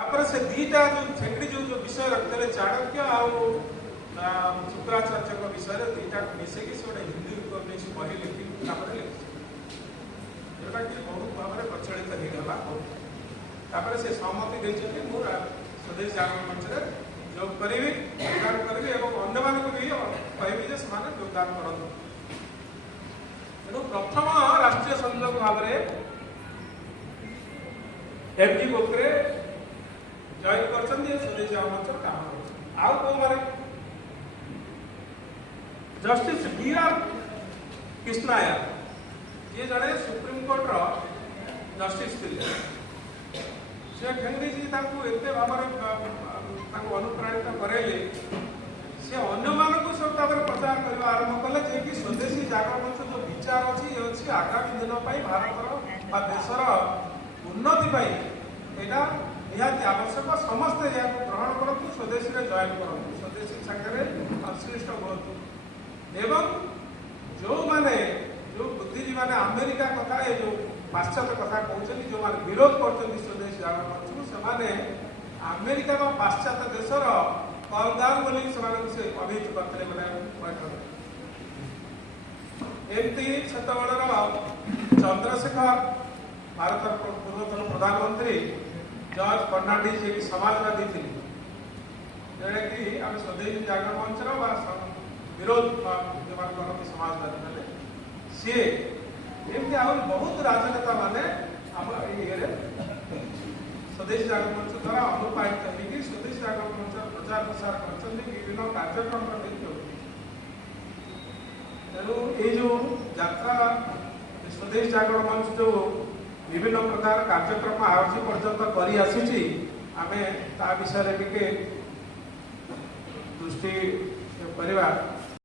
तापर से दीटा जो छेकड़ी जो विषय रखते चाणक्य शुक्राचार्य विषय दीटा मिसेक गोटे हिंदी इकोनॉमिक्स बही लिखी जोटा कि बहुत भाव में प्रचलित होगा से सहमति देते मुझे स्वदेश जागरण मंच में जोग करी योगदान करी और अन्य मानक भी कहबी जे योगदान करूँ तेणु प्रथम राष्ट्रीय संयोजक भाव में एमजी बोकरे जॉइन कर स्वदेश जागरण मंच काम कर जस्टिस बी.आर. कृष्णाया ये जड़े सुप्रीमकोर्ट जस्टिस थे खेंगरी जी एत भाव अनुप्राणित करेले से अन्य मानक सब प्रचार करने आरंभ कले कि स्वदेशी जागरण मंच जो विचार अच्छी आगामी दिन भारत देशर उन्नति यहाँ निहाती आवश्यक समस्ते यहाँ ग्रहण करूँ स्वदेशी जॉइन करूँ स्वदेशी सागर संश्लिष्ट हूँ एवं जो माने जो बुद्धिजीवी मैंने अमेरिका कथा जो पाश्चात्य कथा कहते जो मैंने विरोध कर स्वदेश जागरण मंच को से अमेरिका पाश्चात्य देशर करदार बोली से अभिहित करते एमती छत चंद्रशेखर भारत पूर्वतन प्रधानमंत्री जॉर्ज फर्नांडिस जी समाजवादी थे जोटा कि आम स्वदेशी जागरण मंचर विरोध समाजवादी मैंने सी एमती आ बहुत राजनेता माने ये स्वदेश जागरण मंच द्वारा अनुप्राणित होगी स्वदेश जागरण मंच प्रचार प्रसार कर विभिन्न कार्यक्रम तेणु ये जो यात्रा स्वदेश जागरण मंच जो विभिन्न प्रकार कार्यक्रम आज पर्यंत कर विषय टे दृष्टि करवा